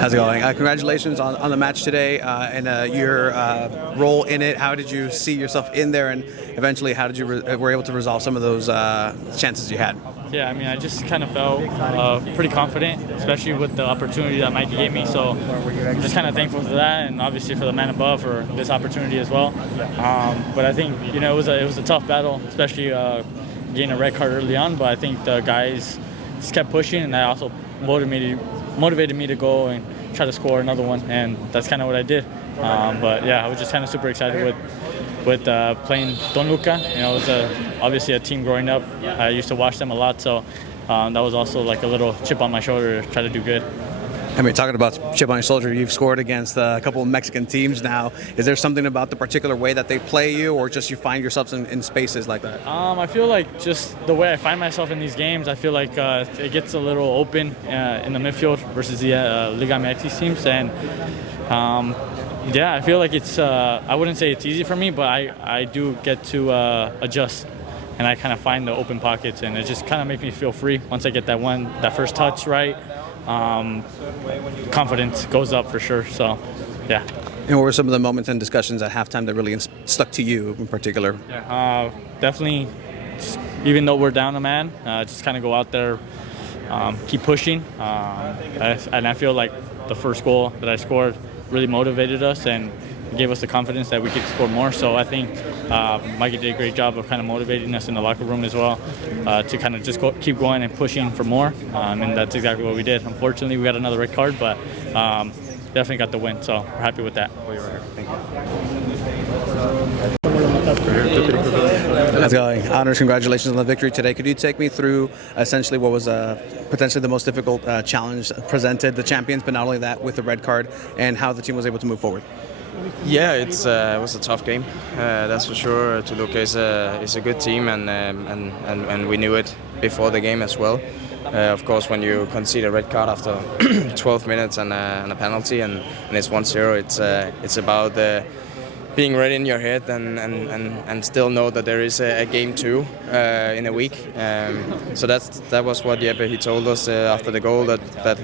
How's it going? Congratulations on the match today and your role in it. How did you see yourself in there, and eventually how did you were able to resolve some of those chances you had? Yeah, I mean, I just kind of felt pretty confident, especially with the opportunity that Mikey gave me. So I'm just kind of thankful for that, and obviously for the man above for this opportunity as well. But I think it was a tough battle, especially getting a red card early on. But I think the guys just kept pushing, and that also motivated me to go and try to score another one, and that's kind of what I did. But yeah, I was just kind of super excited with playing Toluca. It was obviously a team growing up. I used to watch them a lot, so that was also like a little chip on my shoulder to try to do good. I mean, talking about chip on your shoulder, you've scored against a couple of Mexican teams now. Is there something about the particular way that they play you, or just you find yourself in spaces like that? I feel like just the way I find myself in these games, I feel like it gets a little open in the midfield versus the Liga MX teams, and yeah, I feel like it's, I wouldn't say it's easy for me, but I do get to adjust, and I kind of find the open pockets, and it just kind of makes me feel free once I get that first touch right. Confidence goes up for sure, so yeah. And what were some of the moments and discussions at halftime that really stuck to you in particular? Yeah, definitely, even though we're down a man, just kind of go out there, keep pushing, and I feel like the first goal that I scored really motivated us and gave us the confidence that we could score more. So I think Mikey did a great job of kind of motivating us in the locker room as well to kind of just keep going and pushing for more, and that's exactly what we did. Unfortunately, we got another red card, but definitely got the win, so we're happy with that. Thank you. How's it going? Honors, congratulations on the victory today. Could you take me through essentially what was potentially the most difficult challenge presented, the champions, but not only that, with the red card, and how the team was able to move forward? Yeah, it was a tough game, that's for sure. Toluca is a good team, and we knew it before the game as well. Of course, when you concede a red card after 12 minutes and a penalty, and it's 1-0, it's about being ready in your head and still know that there is a game two in a week. So that was what Jeppe he told us after the goal, that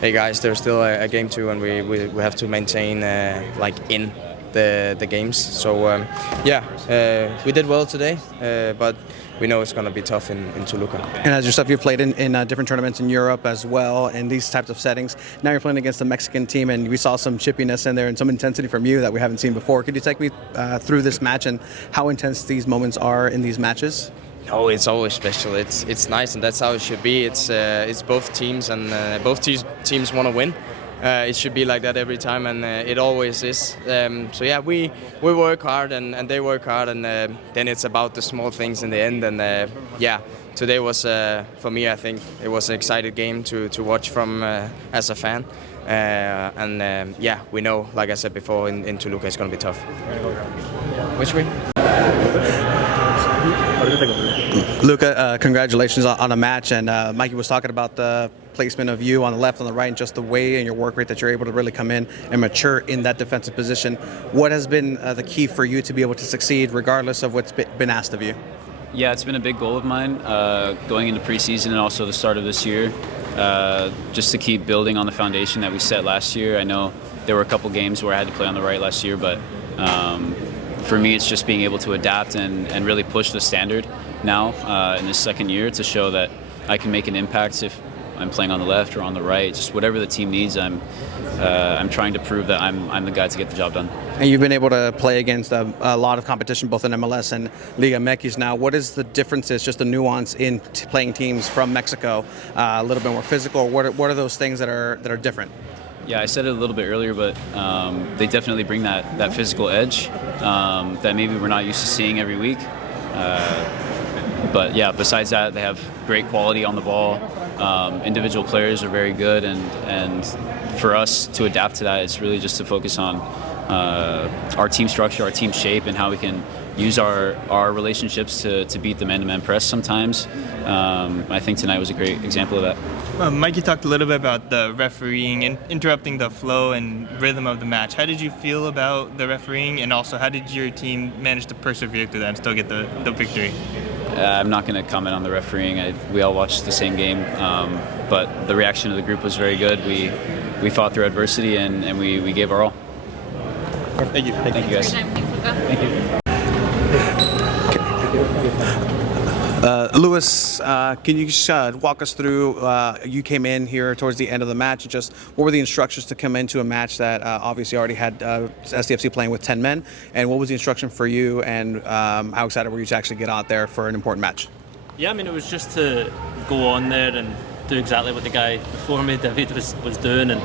hey guys, there's still a game two, and we have to maintain in the games. So we did well today, but we know it's going to be tough in Toluca. And as yourself, you've played in different tournaments in Europe as well, in these types of settings. Now you're playing against a Mexican team, and we saw some chippiness in there and some intensity from you that we haven't seen before. Could you take me through this match and how intense these moments are in these matches? No, it's always special. It's nice, and that's how it should be. It's both teams, and both teams want to win. It should be like that every time, and it always is. So yeah, we work hard, and they work hard, and then it's about the small things in the end. And yeah, today was for me, I think it was an exciting game to watch from as a fan. Yeah, we know, like I said before, in Toluca it's going to be tough. Which way? Luca, congratulations on a match, and Mikey was talking about the placement of you on the left, on the right, and just the way and your work rate that you're able to really come in and mature in that defensive position. What has been the key for you to be able to succeed regardless of what's been asked of you? Yeah, it's been a big goal of mine going into preseason and also the start of this year, just to keep building on the foundation that we set last year. I know there were a couple games where I had to play on the right last year, but for me it's just being able to adapt and really push the standard now in this second year to show that I can make an impact if I'm playing on the left or on the right. Just whatever the team needs, I'm trying to prove that I'm the guy to get the job done. And you've been able to play against a lot of competition, both in MLS and Liga MX now. What is the differences, just the nuance in playing teams from Mexico, a little bit more physical? What are those things that are different? Yeah, I said it a little bit earlier, but they definitely bring that physical edge that maybe we're not used to seeing every week. But yeah, besides that, they have great quality on the ball. Individual players are very good, and for us to adapt to that, it's really just to focus on our team structure, our team shape, and how we can use our relationships to beat the man-to-man press sometimes. I think tonight was a great example of that. Mikey talked a little bit about the refereeing and interrupting the flow and rhythm of the match. How did you feel about the refereeing, and also how did your team manage to persevere through that and still get the victory? I'm not going to comment on the refereeing. We all watched the same game, but the reaction of the group was very good. we fought through adversity and we gave our all. Thank you. Thank you guys. Thank you. Luis, can you just walk us through, you came in here towards the end of the match, just what were the instructions to come into a match that obviously already had SDFC playing with 10 men, and what was the instruction for you, and how excited were you to actually get out there for an important match? Yeah, I mean, it was just to go on there and do exactly what the guy before me, David, was doing, and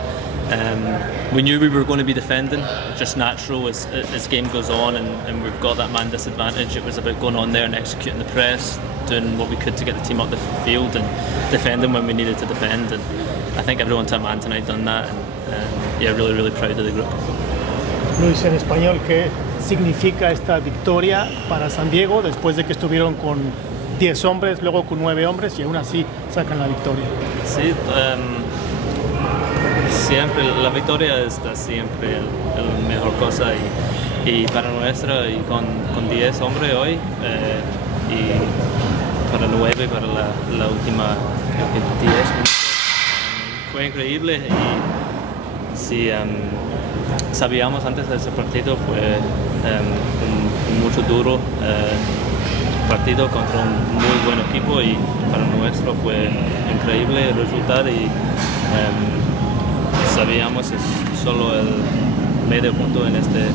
we knew we were going to be defending, just natural as game goes on, and we've got that man disadvantage. It was about going on there and executing the press, doing what we could to get the team up the field and defending when we needed to defend, and I think everyone to a man tonight done that, and yeah, really, really proud of the group. Luis, en español, ¿qué significa esta victoria para San Diego después de que estuvieron con 10 hombres, luego con 9 hombres y aún así sacan la victoria? Sí, siempre, la victoria está siempre la mejor cosa y para nuestra, y con 10 hombres hoy, y para 9, para la última, creo que 10 minutos, fue increíble, y si sabíamos antes de ese partido fue un mucho duro partido contra un muy buen equipo, y para nuestro fue increíble el resultado, y sabíamos es solo el medio punto en este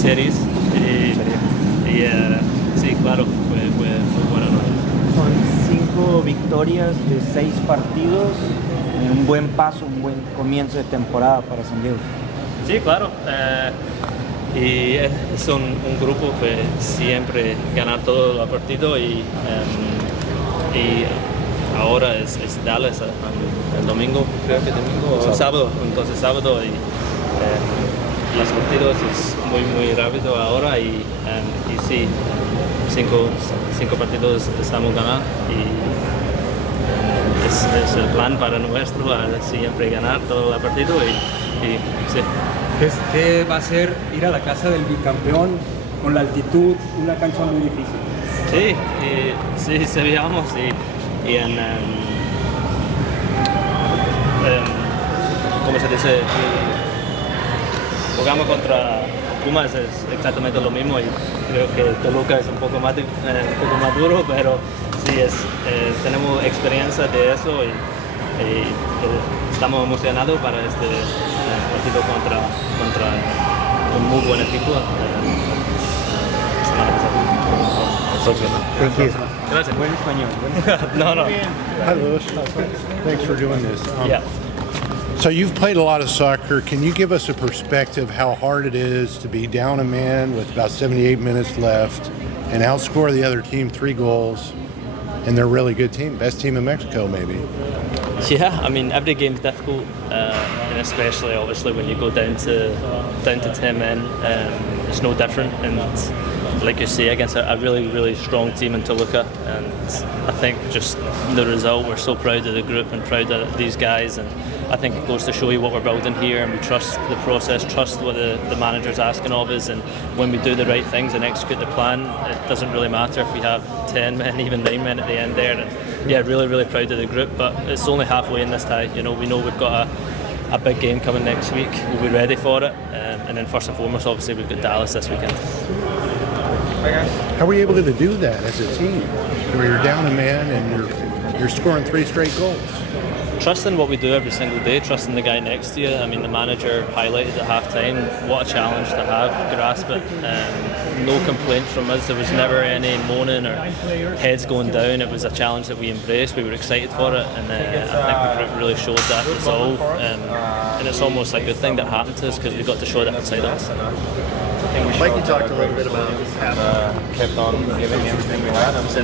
series, y sí, claro, fue muy bueno. Son 5 victorias de 6 partidos, un buen paso, un buen comienzo de temporada para San Diego. Sí, claro. Y es un grupo que siempre gana todo el partido, y ahora es Dallas el domingo, creo que domingo o sábado, entonces sábado, y los partidos es muy rápido ahora, y sí, 5 partidos estamos ganando, y es el plan para nuestro, siempre ganar todo el partido, y sí. ¿Qué va a ser ir a la casa del bicampeón con la altitud, una cancha muy difícil? Sí, sabíamos, y en ¿cómo se dice? Jugamos contra Pumas, es exactamente lo mismo, y creo que Toluca es un poco más duro, pero sí, tenemos experiencia de eso, y estamos emocionados para este partido contra un muy buen equipo. Gracias. Buen español. No. Hi, Luis. Thanks for doing this. Yeah. So you've played a lot of soccer. Can you give us a perspective how hard it is to be down a man with about 78 minutes left and outscore the other team 3 goals? And they're a really good team, best team in Mexico, maybe. Yeah, I mean, every game's difficult, and especially obviously when you go down to 10 men, it's no different. And like you say, against a really strong team in Toluca, and I think just the result, we're so proud of the group and proud of these guys, and I think it goes to show you what we're building here, and we trust the process, trust what the manager's asking of us, and when we do the right things and execute the plan, it doesn't really matter if we have 10 men, even 9 men at the end there. And yeah, really proud of the group, but it's only halfway in this tie. You know, we know we've got a big game coming next week. We'll be ready for it, and then first and foremost, obviously, we've got Dallas this weekend. How were you able to do that as a team, where you're down a man and you're scoring 3 straight goals? Trusting what we do every single day, trusting the guy next to you. I mean, the manager highlighted at half-time what a challenge to have, grasp it. No complaints from us. There was never any moaning or heads going down. It was a challenge that we embraced. We were excited for it, and I think the group really showed that resolve. And it's almost a good thing that happened to us, because we got to show a different side of us. Mike, you talked a little bit about Kept on giving everything we had. asked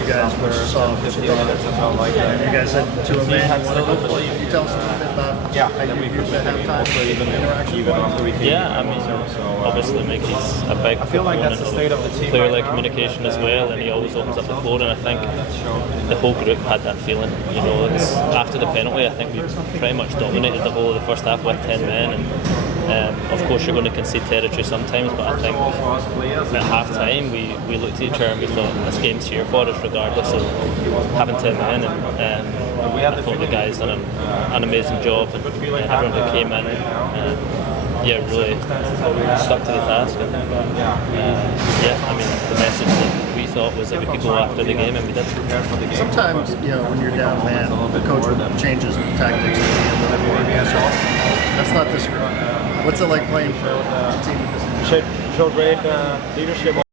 you guys what you saw. 15 minutes, it felt like You guys said to a man, you want to go for it. Can you tell us a little bit about how you viewed that halftime even after we came. Yeah, I mean, obviously Mikey's a big that's the state of the team player-led right now. communication as well, and he always opens up the floor, and I think the whole group had that feeling. You know, it's after the penalty, I think we pretty much dominated the whole of the first half with 10 men, and Of course, you're going to concede territory sometimes, but I think at half time we looked at each other and we thought this game's here for us regardless of having 10 men. And I thought the guys done an amazing job, and everyone who came in really stuck to the task. And, I mean, the message that we thought was that we could go after the game, and we did. Sometimes, when you're down man, the coach changes tactics to be a little more aggressive. That's not this group. What's it like playing for a team with this? Showed great leadership.